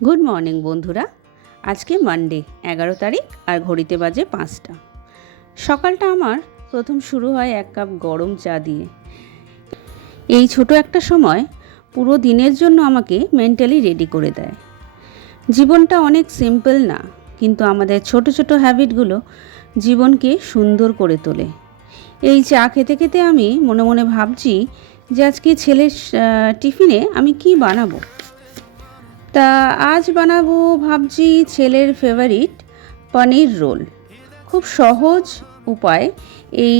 Good morning বন্ধুরা। আজকে Monday 11 তারিখ আর ঘড়িতে বাজে 5টা। সকালটা আমার প্রথম শুরু হয় এক কাপ গরম চা দিয়ে। এই ছোট একটা সময় পুরো দিনের জন্য আমাকে মেন্টালি রেডি করে দেয়। জীবনটা অনেক সিম্পল না, কিন্তু আমাদের ছোট ছোট হ্যাবিটগুলো জীবনকে সুন্দর করে তোলে। এই চা খেতে খেতে আমি মনে মনে ভাবছি যে আজকে ছেলের টিফিনে আমি কি বানাবো। তা আজ বানাবো ভাবছি ছেলের ফেভারিট পনির রোল। খুব সহজ উপায় এই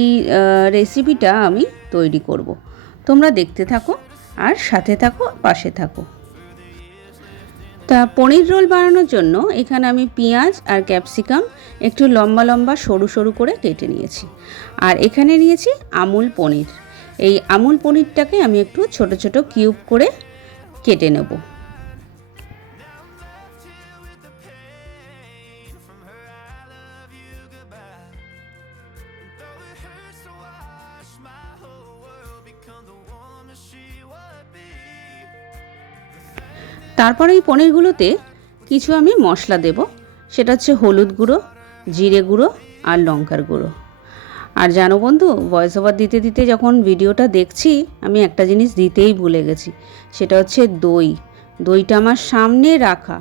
রেসিপিটা আমি তৈরি করব। তোমরা দেখতে থাকো আর সাথে থাকো, পাশে থাকো। তা পনির রোল বানানোর জন্য এখানে আমি পেঁয়াজ আর ক্যাপসিকাম একটু লম্বা লম্বা সরু সরু করে কেটে নিয়েছি। আর এখানে নিয়েছি আমুল পনির। এই আমুল পনিরটাকে আমি একটু ছোট ছোট কিউব করে কেটে নেব। তারপরে এই পনিরগুলোতে কিছু আমি মশলা দেব। সেটা হচ্ছে হলুদ গুঁড়ো, জিরে গুঁড়ো আর লঙ্কার গুঁড়ো। আর জানো বন্ধু, ভয়েস ওভার দিতে দিতে যখন ভিডিওটা দেখছি আমি একটা জিনিস দিতেই ভুলে গেছি। সেটা হচ্ছে দই। দইটা আমার সামনে রাখা,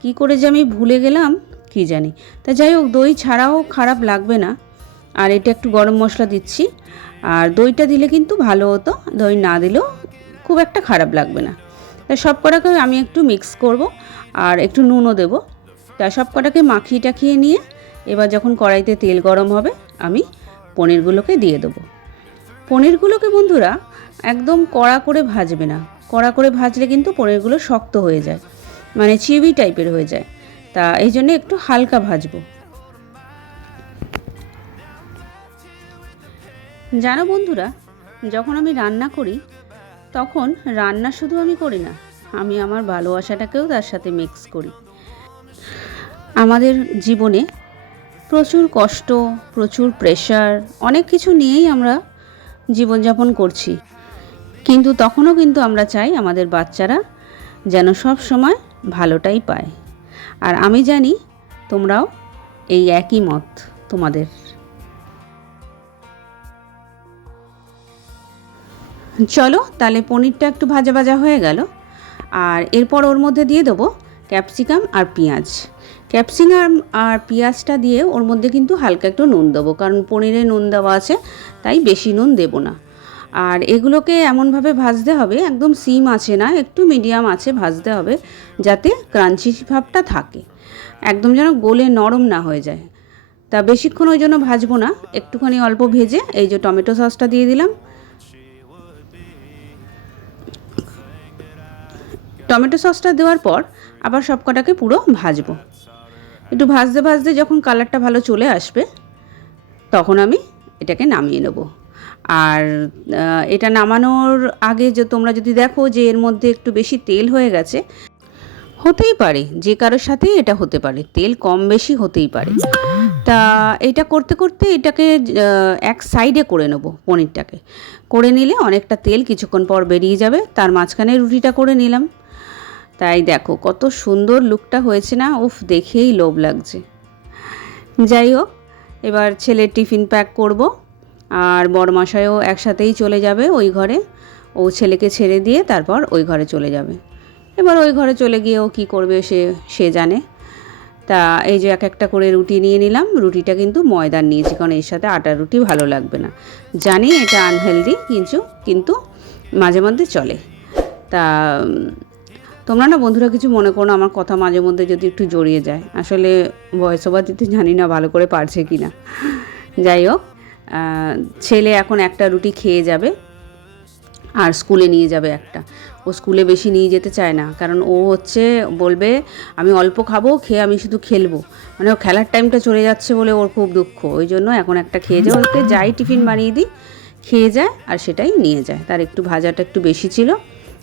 কি করে যে আমি ভুলে গেলাম কি জানি। তা যাই হোক, দই ছাড়াও খারাপ লাগবে না। আর এটা একটু গরম মশলা দিচ্ছি। আর দইটা দিলে কিন্তু ভালো হতো, দই না দিলেও খুব একটা খারাপ লাগবে না। তা সব কটাকে আমি একটু মিক্স করব আর একটু নুনও দেব। তা সব কটাকে মাখিয়ে টাখিয়ে নিয়ে এবার যখন কড়াইতে তেল গরম হবে আমি পনিরগুলোকে দিয়ে দেবো। পনিরগুলোকে বন্ধুরা একদম কড়া করে ভাজবে না। কড়া করে ভাজলে কিন্তু পনিরগুলো শক্ত হয়ে যায়, মানে চিবি টাইপের হয়ে যায়। তা এই জন্য একটু হালকা ভাজবো। জানো বন্ধুরা, যখন আমি রান্না করি তখন রান্না শুধু আমি করি না, আমি আমার ভালোবাসাটাকেও তার সাথে মিক্স করি। আমাদের জীবনে প্রচুর কষ্ট, প্রচুর প্রেশার, অনেক কিছু নিয়েই আমরা জীবনযাপন করছি। কিন্তু তখনও কিন্তু আমরা চাই আমাদের বাচ্চারা যেন সব সময় ভালোটাই পায়। আর আমি জানি তোমরাও এই একই মত তোমাদের। চলো তাহলে পনিরটা একটু ভাজা ভাজা হয়ে গেল। আর এরপর ওর মধ্যে দিয়ে দেবো ক্যাপসিকাম আর পেঁয়াজ। ক্যাপসিকাম আর পেঁয়াজটা দিয়ে ওর মধ্যে কিন্তু হালকা একটু নুন দেবো, কারণ পনিরে নুন দেওয়া আছে, তাই বেশি নুন দেবো না। আর এগুলোকে এমনভাবে ভাজতে হবে, একদম সিম আছে না, একটু মিডিয়াম আছে ভাজতে হবে, যাতে ক্রাঞ্চি ভাবটা থাকে, একদম যেন গলে নরম না হয়ে যায়। তা বেশিক্ষণ ওই জন্য ভাজবো না, একটুখানি অল্প ভেজে এই যে টমেটো সসটা দিয়ে দিলাম। টমেটো সসটা দেওয়ার পর আবার সব কটাকে পুরো ভাজবো। একটু ভাজতে ভাজতে যখন কালারটা ভালো চলে আসবে তখন আমি এটাকে নামিয়ে নেব। আর এটা নামানোর আগে যে তোমরা যদি দেখো যে এর মধ্যে একটু বেশি তেল হয়ে গেছে, হতেই পারে যে কারোর সাথেই এটা হতে পারে, তেল কম বেশি হতেই পারে। তা এটা করতে করতে এটাকে এক সাইডে করে নেব। পনিরটাকে করে নিলে অনেকটা তেল কিছুক্ষণ পর বেরিয়ে যাবে। তার মাঝখানে রুটিটা করে নিলাম। তাই দেখো কত সুন্দর লুকটা হয়েছে না, উফ দেখেই লোভ লাগছে। যাই হোক, এবার ছেলের টিফিন প্যাক করব। আর বড়মশাইও একসাথেই চলে যাবে ওই ঘরে। ও ছেলেকে ছেড়ে দিয়ে তারপর ওই ঘরে চলে যাবে। এবার ওই ঘরে চলে গিয়ে ও কী করবে সে জানে। তা এই যে এক একটা করে রুটি নিয়ে নিলাম। রুটিটা কিন্তু ময়দার নিয়েছি, কারণ এর সাথে আটার রুটি ভালো লাগবে না। জানি এটা আনহেলদি, কিন্তু মাঝে মধ্যে চলে। তা তোমরা না বন্ধুরা কিছু মনে করো না, আমার কথা মাঝে মধ্যে যদি একটু জড়িয়ে যায়। আসলে ভয়েস ওভার দিতে জানি না ভালো করে পারছে কি না। যাই হোক, ছেলে এখন একটা রুটি খেয়ে যাবে আর স্কুলে নিয়ে যাবে একটা। ও স্কুলে বেশি নিয়ে যেতে চায় না, কারণ ও বলবে আমি অল্প খাবো, খেয়ে আমি শুধু খেলবো। মানে ও খেলার টাইমটা চলে যাচ্ছে বলে ওর খুব দুঃখ। ওই জন্য এখন একটা খেয়ে যায়। ওকে যাই টিফিন বানিয়ে দিই, খেয়ে যায় আর সেটাই নিয়ে যায়। তার একটু ভাজাটা একটু বেশি ছিল,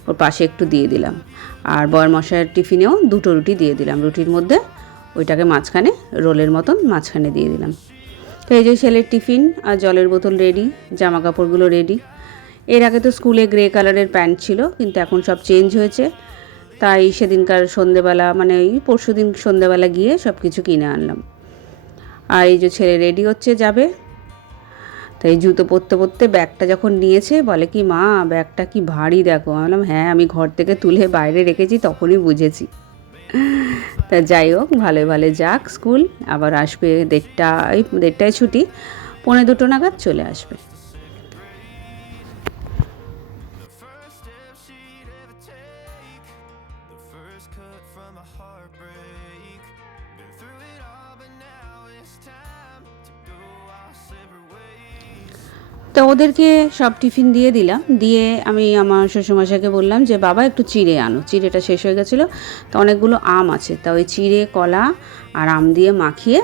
ওর পাশে একটু দিয়ে দিলাম। আর বরমশাইয়ের টিফিনেও দুটো রুটি দিয়ে দিলাম। রুটির মধ্যে ওইটাকে মাঝখানে রোলের মতন মাঝখানে দিয়ে দিলাম। তো এই যে ছেলের টিফিন আর জলের বোতল রেডি, জামা কাপড়গুলো রেডি। এর আগে তো স্কুলে গ্রে কালারের প্যান্ট ছিল, কিন্তু এখন সব চেঞ্জ হয়েছে। তাই সেদিনকার সন্ধেবেলা মানে ওই পরশু দিন সন্ধেবেলা গিয়ে সব কিছু কিনে আনলাম। আর এই যে ছেলে রেডি হচ্ছে যাবে, তাই জুতো পরতে পরতে ব্যাগটা যখন নিয়েছে বলে কি মা ব্যাগটা কি ভারী দেখো। আমি বললাম হ্যাঁ আমি ঘর থেকে তুলে বাইরে রেখেছি তখনই বুঝেছি। তা যাই হোক ভালো ভালো যাক স্কুল, আবার আসবে 1:30টায় ছুটি, 1:45 নাগাদ চলে আসবে। তো ওদেরকে সব টিফিন দিয়ে দিলাম, দিয়ে আমি আমার শ্বশুরমশাইকে বললাম যে বাবা একটু চিড়ে আনো, চিড়েটা শেষ হয়ে গেছিলো, তো অনেকগুলো আম আছে, তা ওই চিড়ে কলা আর আম দিয়ে মাখিয়ে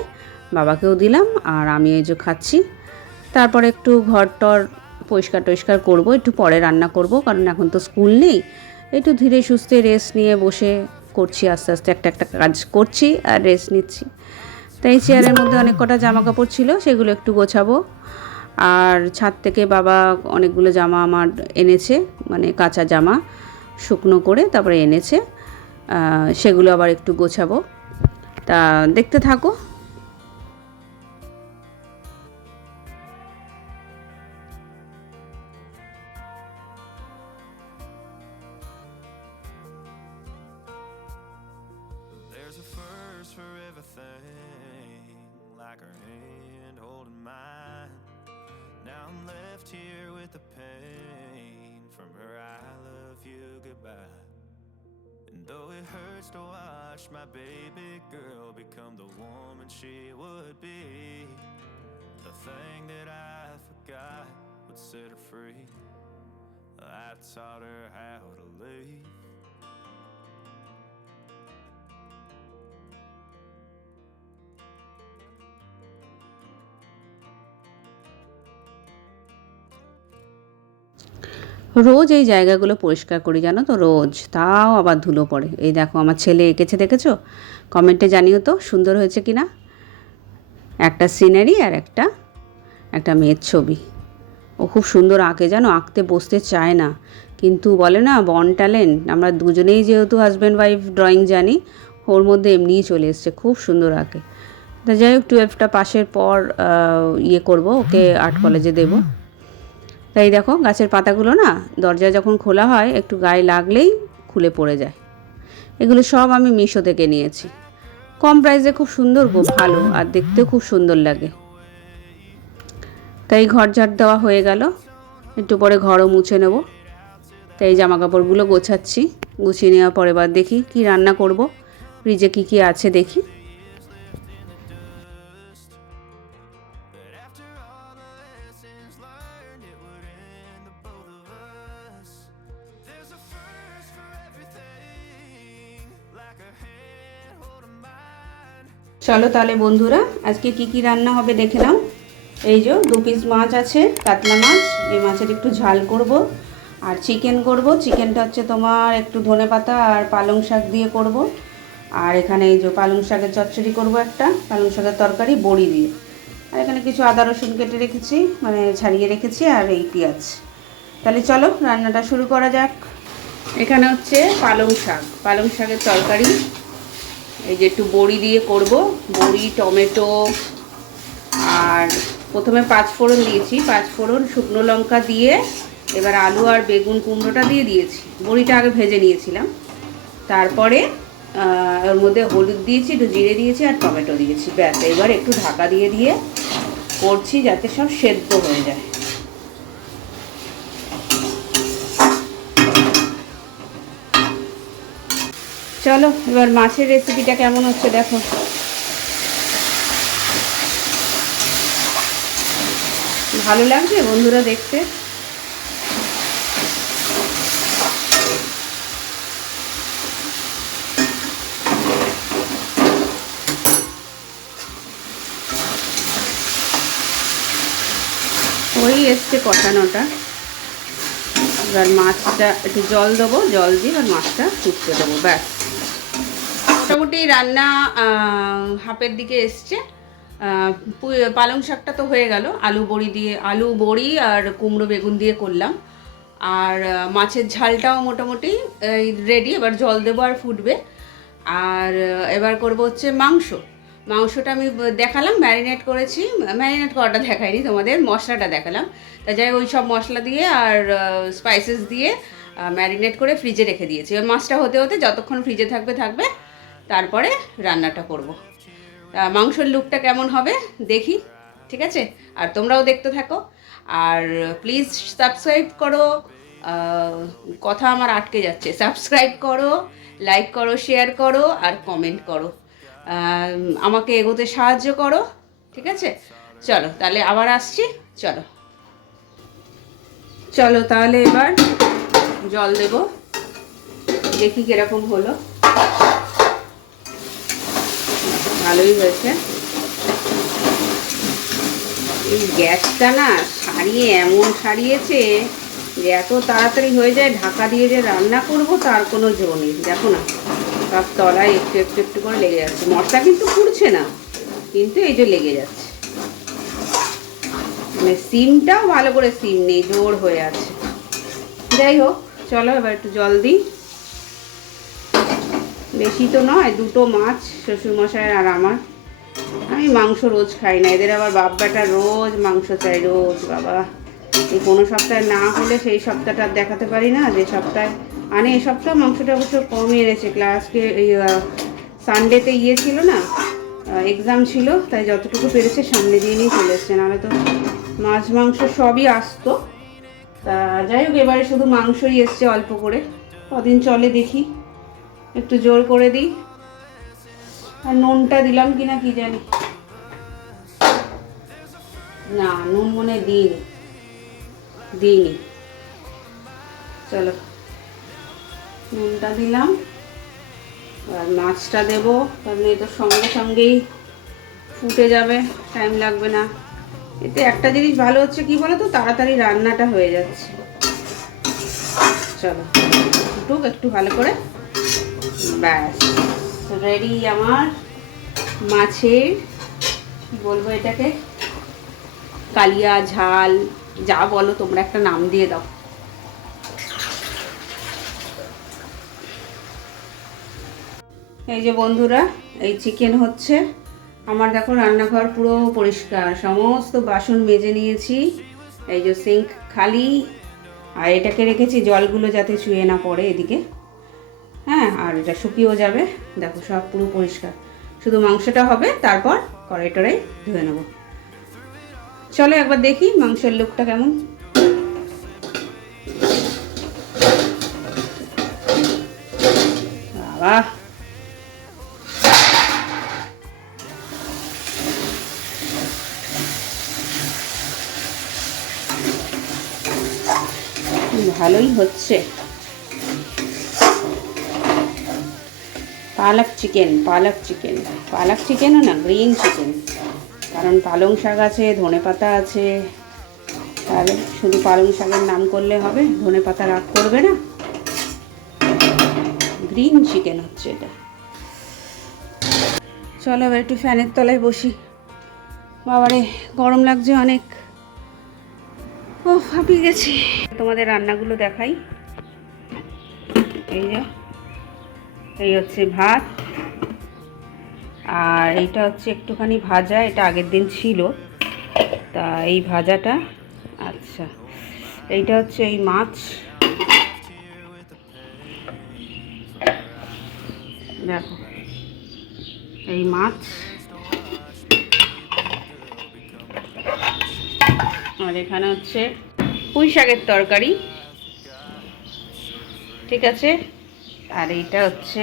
বাবাকেও দিলাম আর আমি এই যে খাচ্ছি। তারপরে একটু ঘর টর পরিষ্কার টরিষ্কার করবো, একটু পরে রান্না করব, কারণ এখন তো স্কুল নেই, একটু ধীরে সুস্থে রেস্ট নিয়ে বসে করছি, আস্তে আস্তে একটা একটা কাজ করছি আর রেস্ট নিচ্ছি। তাই চেয়ারের মধ্যে অনেক কটা জামা কাপড় ছিল সেগুলো একটু গোছাবো। আর ছাদ থেকে বাবা অনেকগুলো জামা আমার এনেছে, মানে কাঁচা জামা শুকনো করে তারপরে এনেছে, সেগুলো আবার একটু গোছাবো। তা দেখতে থাকো। Now I'm left here with the pain from her I love you goodbye. And though it hurts to watch my baby girl become the woman she would be, the thing that I forgot would set her free. I taught her how to leave. রোজ এই জায়গাগুলো পরিষ্কার করি জানো তো, রোজ, তাও আবার ধুলো পড়ে। এই দেখো আমার ছেলে এঁকেছে, দেখেছো? কমেন্টে জানিও তো সুন্দর হয়েছে কি না। একটা সিনারি আর একটা মেয়ের ছবি। ও খুব সুন্দর আঁকে জানো, আঁকতে বসতে চায় না, কিন্তু বলে না বর্ন ট্যালেন্ট, আমরা দুজনেই যেহেতু হাজব্যান্ড ওয়াইফ ড্রয়িং জানি, ওর মধ্যে এমনিই চলে এসছে, খুব সুন্দর আঁকে। তা যাই হোক 12টা পাশের পর করব, ওকে আর্ট কলেজে দেবো। তাই দেখো গাছের পাতাগুলো না দরজা যখন খোলা হয় একটু গায়ে লাগলেই খুলে পড়ে যায়। এগুলো সব আমি মিশো থেকে নিয়েছি, কম প্রাইসে, খুব সুন্দর গো, ভালো আর দেখতেও খুব সুন্দর লাগে। তাই ঘর ঝাড় দেওয়া হয়ে গেল, একটু পরে ঘরও মুছে নেব। তাই জামা কাপড়গুলো গোছাচ্ছি, গুছিয়ে নেওয়ার পরে এবার দেখি কি রান্না করব, ফ্রিজে কি আছে দেখি। চলো তাহলে বন্ধুরা আজকে কি রান্না হবে দেখে নাও। এই যে 2 পিস মাছ আছে, কাতলা মাছ, এই মাছের একটু ঝাল করব, আর চিকেন করব। চিকেনটা হচ্ছে তোমার একটু ধনেপাতা আর পালং শাক দিয়ে করব। আর এখানে এই যে পালং শাকের চচ্চড়ি করব, একটা পালং শাকের তরকারি বড়ি দিয়ে। আর এখানে কিছু আদা রসুন কেটে রেখেছি, মানে ছাড়িয়ে রেখেছি, আর এই পেঁয়াজ। তাহলে চলো রান্নাটা শুরু করা যাক। এখানে হচ্ছে পালং শাকের তরকারি, এই যে একটু বড়ি দিয়ে করব, বড়ি, টমেটো, আর প্রথমে 5 ফোড়ন দিয়েছি, 5 ফোড়ন, শুকনো লঙ্কা দিয়ে এবার আলু আর বেগুন কুমড়োটা দিয়ে দিয়েছি। বড়িটা আগে ভেজে নিয়েছিলাম, তারপরে ওর মধ্যে হলুদ দিয়েছি, একটু জিরে দিয়েছি আর টমেটো দিয়েছি, ব্যাস। এবার একটু ঢাকা দিয়ে করছি যাতে সব সেদ্ধ হয়ে যায়। চলো এবার মাছের রেসিপিটা কেমন হচ্ছে দেখো। ভালো লাগছে বন্ধুরা দেখতে? ওই এসছে কষানোটা, এবার মাছটা একটু জল দেবো, জল দিয়ে এবার মাছটা ফুটতে দেবো, ব্যাস। মোটামুটি রান্না হাফের দিকে এসছে। পালং শাকটা তো হয়ে গেল, আলু বড়ি আর কুমড়ো বেগুন দিয়ে করলাম। আর মাছের ঝালটাও মোটামুটি রেডি। এবার জল দেবো আর ফুটবে। আর এবার করব হচ্ছে মাংসটা আমি দেখালাম, ম্যারিনেট করেছি। ম্যারিনেট করাটা দেখাইনি তোমাদের, মশলাটা দেখালাম। তা যাই ওই সব মশলা দিয়ে আর স্পাইসেস দিয়ে ম্যারিনেট করে ফ্রিজে রেখে দিয়েছি। এবার মাছটা হতে হতে যতক্ষণ ফ্রিজে থাকবে তারপরে রান্নাটা করব। মাংসের লুকটা কেমন হবে দেখি, ঠিক আছে? আর তোমরাও দেখতে থাকো। আর প্লিজ সাবস্ক্রাইব করো। কথা আমার আটকে যাচ্ছে। সাবস্ক্রাইব করো, লাইক করো, শেয়ার করো আর কমেন্ট করো। আমাকে এগোতে সাহায্য করো, ঠিক আছে? চলো তাহলে আবার আসছি। চলো চলো তাহলে এবার জল দেব, দেখি কিরকম হলো। ভালোই হয়েছে। এই গ্যাসটা না এমন সারিয়েছে যে এত তাড়াতাড়ি হয়ে যায়। ঢাকা দিয়ে যে রান্না করব তার কোনো জো নেই। দেখো না, সব তলায় একটু একটু একটু করে লেগে যাচ্ছে। মশলা কিন্তু পুড়ছে না, কিন্তু এই যে লেগে যাচ্ছে। মানে সিমটাও ভালো করে সিম নেই, জোর হয়ে আছে। যাই হোক, চলো এবার একটু জল দিই। বেশি তো নয়, 2টো মাছ, শ্বশুরমশাইয়ের আর আমার। আমি মাংস রোজ খাই না, এদের আবার বাপ বেটা রোজ মাংস চাই, রোজ। বাবা, এই কোনো সপ্তাহে না হলে সেই সপ্তাহটা দেখাতে পারি না যে সপ্তাহে আনে। এই সপ্তাহ মাংসটা অবশ্য কমই এনেছে। ক্লাসকে এই সানডেতে ছিল না, এক্সাম ছিল, তাই যতটুকু পেরেছে সামনে দিয়ে নিয়ে চলে এসছে। নাহলে তো মাছ মাংস সবই আসতো। তা যাই হোক, এবারে শুধু মাংসই এসছে অল্প করে। কদিন চলে দেখি, একটু জোর করে দিই। আর নুনটা দিলাম কিনা কি জানি, না নুন মনে দিইনি। চলো নুনটা দিলাম। আর মাছটা দেবো, কারণ এই তো সঙ্গে সঙ্গেই ফুটে যাবে, টাইম লাগবে না। এতে একটা জিনিস ভালো হচ্ছে কি বলো তো, তাড়াতাড়ি রান্নাটা হয়ে যাচ্ছে। চলো ফুটুক একটু ভালো করে, ব্যাস রেডি আমার মাছের, কি বলবো এটাকে, কালিয়া ঝাল, যা বলো তোমরা, একটা নাম দিয়ে দাও। এই যে বন্ধুরা, এই চিকেন হচ্ছে। আমার দেখো রান্নাঘর পুরো পরিষ্কার, সমস্ত বাসন মেজে নিয়েছি। এই যে সিঙ্ক খালি, আর এটাকে রেখেছি জলগুলো যাতে চুয়ে না পড়ে এদিকে। হ্যাঁ, আর এটা শুকিয়েও যাবে। দেখো সব পুরো পরিষ্কার, শুধু মাংসটা হবে, তারপর কড়াই টড়াই ধুয়ে নেবো। চলো একবার দেখি মাংসের লুকটা কেমন। বাবা, ভালোই হচ্ছে। পালক চিকেনও না, গ্রিন চিকেন। কারণ পালং শাক আছে, ধনে পাতা আছে। তাহলে শুধু পালং শাকের নাম করলে হবে, ধনে পাতা রাগ করবে না। গ্রিন চিকেন হচ্ছে এটা। চলো এবার একটু ফ্যানের তলায় বসি। বাবারে গরম লাগছে অনেক, ও হাঁপিয়ে গেছি। তোমাদের রান্নাগুলো দেখাই। এই হচ্ছে ভাত, আর এইটা হচ্ছে একটুখানি ভাজা, এটা আগের দিন ছিল, তা এই ভাজাটা। আচ্ছা, এইটা হচ্ছে এই মাছ, দেখো এই মাছ। আর এখানে হচ্ছে পুঁই শাকের তরকারি, ঠিক আছে। আর এইটা হচ্ছে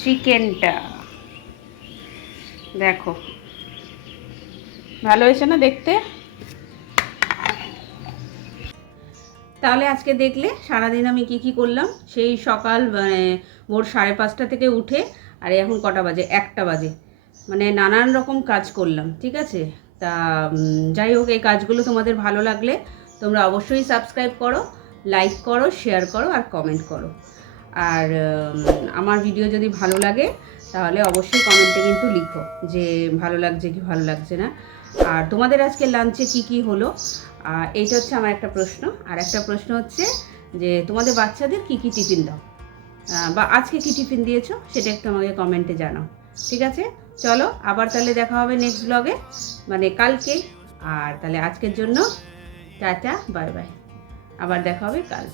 চিকেনটা, দেখো ভালো হয়েছে না দেখতে? তাহলে আজকে দেখলে সারাদিন আমি কি করলাম। সেই সকাল ভোর 5:30 থেকে উঠে, আর এখন কটা বাজে, 1টা বাজে, মানে নানান রকম কাজ করলাম, ঠিক আছে। তা যাই হোক, এই কাজগুলো তোমাদের ভালো লাগলে তোমরা অবশ্যই সাবস্ক্রাইব করো, লাইক করো, শেয়ার করো আর কমেন্ট করো। আর আমার ভিডিও যদি ভালো লাগে তাহলে অবশ্যই কমেন্টে কিন্তু লিখো যে ভালো লাগছে কি ভালো লাগছে না। আর তোমাদের আজকে লাঞ্চে কি কি হলো, এইটা হচ্ছে আমার একটা প্রশ্ন। আর একটা প্রশ্ন হচ্ছে যে তোমাদের বাচ্চাদের কি কি টিফিন দাও, বা আজকে কি টিফিন দিয়েছো সেটা একটু আমাকে কমেন্টে জানাও। ঠিক আছে, চলো আবার তাহলে দেখা হবে নেক্সট ব্লগে, মানে কালকে। আর তাহলে আজকের জন্য টাটা, বাই বাই, আবার দেখা হবে কাল।